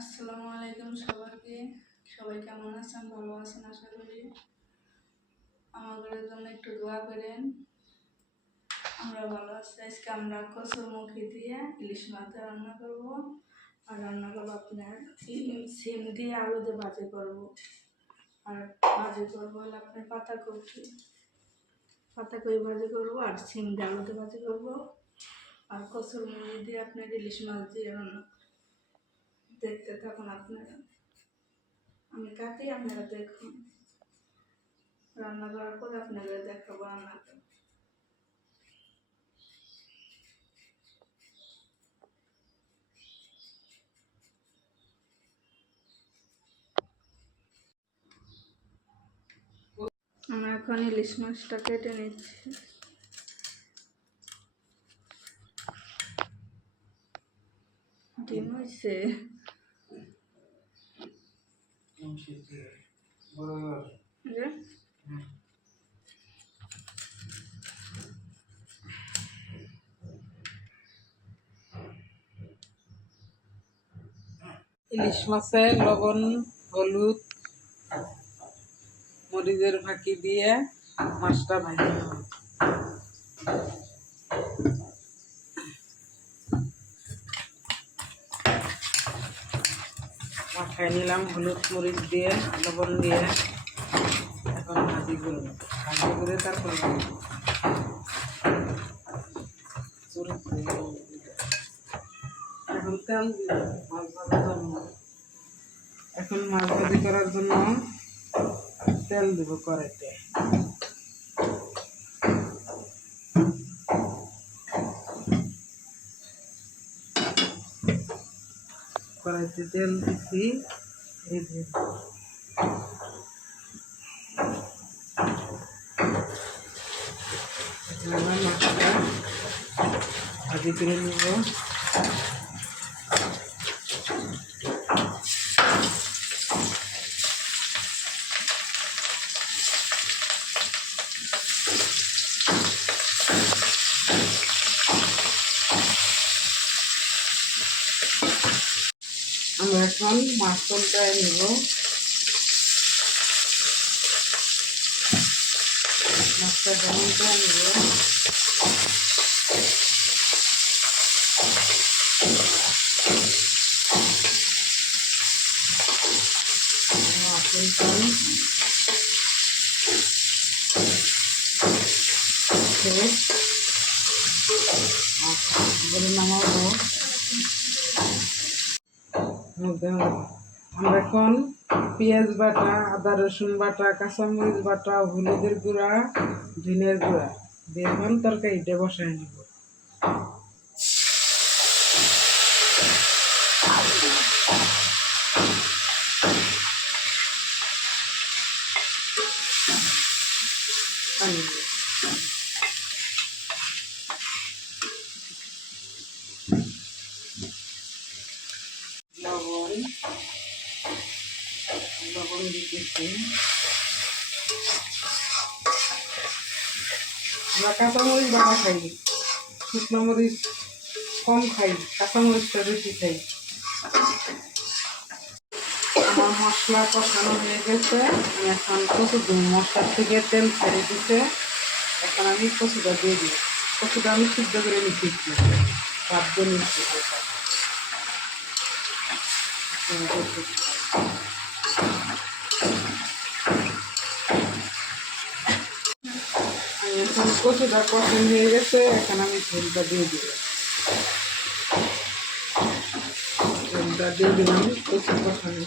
আসসালামু আলাইকুম সবাইকে। সবাই কেমন আছেন? ভালো আছেন আশা করি। আমাদের জন্য একটু দোয়া করেন, আমরা ভালো আছি। আজকে আমরা কচুরমুখী দিয়ে ইলিশ মাছ রান্না করব। আর রান্না করবো আপনার সিম দিয়ে আলু দিয়ে ভাজি করবো। আর ভাজি করবো হলে আপনার পাতাকপি ভাজি করবো, আর সিম দিয়ে আলু দিয়ে ভাজি করবো। আর কচুরমুখী দিয়ে আপনার ইলিশ মাছ দিয়ে রান্না দেখতে থাকুন আপনারা। আমি কাটি, আপনারা দেখুন। রান্না করার পরে আপনাদের দেখাবো রান্নাটা। আমরা এখন ইলিশ মাছটা কেটে নিচ্ছি। ডিম হয়েছে। ইলিশ মাছে লবণ, হলুদ, মরিচের ফাঁকি দিয়ে মাছটা ভাজতে হবে। মাখায় নিলাম হলুদ মরিচ দিয়ে, লবণ দিয়ে। এখন ভাজি করে তারপর এখন তেল মাছ ভাজার জন্য এখন মাছ ভাজি করার জন্য তেল দেবো কড়াইতে। কড়াইতে তেল দিচ্ছি, এই যে মাছটা ভাজি করে নেব। আমরা এখন মাছ উল্টায় নেব। মাছটা উল্টায় নেব। মাছ উল্টান নামাবো। আমরা এখন পেঁয়াজ বাটা, আদা রসুন বাটা, কাঁচামরিচ বাটা, হলুদের গুঁড়া, ধনিয়ার গুঁড়া দিয়ে এখন তরকারিটা বসাই নেব। লবণ লবণ দিতেছি। আমরা কাঁচামরিচ বাটা খাই, শুকনো মরিচ কম খাই, কাঁচামরিচটা বেশি খাই। আমার মশলা কষানো হয়ে গেছে। আমি এখন কচু দিই, মশলার থেকে তেল ছেড়ে দিতে। এখন আমি কচুটা দিয়ে দিই। কচুটা আমি সিদ্ধ করে নিচ্ছি, ভাত দিয়ে নিচ্ছি হালকা। এখন কচুটা কষানো হয়ে গেছে, এখন আমি ঝোলটা দিয়ে দিব। ঝোলটা দিয়ে দিলাম কচু কষানো।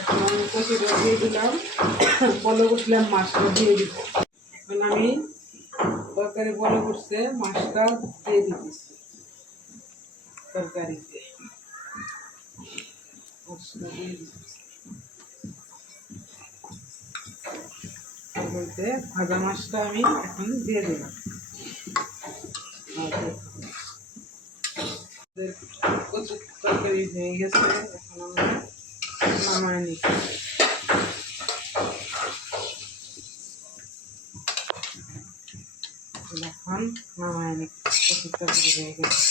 এখন আমি কচুটা দিয়ে দিলাম, বলে উঠলাম মাছটা দিয়ে দিব। এখন আমি তরকারি বলে উঠছে, মাছটা দিয়ে দিতেছি তরকারিতে। মাছটা দিয়ে দিতেছি বলতে ভাজা মাছটা আমি এখন দিয়ে দিলাম। কচুর তরকারি হয়ে গেছে, এখন আমরা নামায় নিচ্ছি। এখন নামায় নি কচুর তরকারি হয়ে গেছে।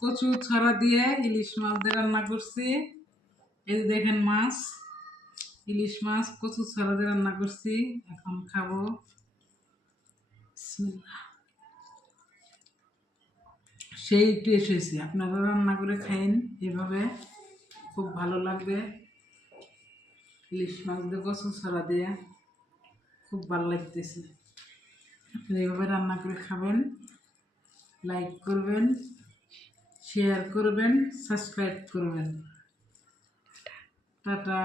কচু ছড়া দিয়ে ইলিশ মাছ দিয়ে রান্না করছি। এই যে দেখেন মাছ, ইলিশ মাছ কচু ছড়া দিয়ে রান্না করছি, এখন খাবো। বিসমিল্লাহ। সেই টেস্ট হয়েছে, আপনারা রান্না করে খাইন এভাবে, খুব ভালো লাগবে। ইলিশ মাছ দিয়ে কচু ছড়া দিয়ে খুব ভালো লাগতেছে। আপনি এভাবে রান্না করে খাবেন, লাইক করবেন, শেয়ার করবেন, সাবস্ক্রাইব করবেন। টাটা।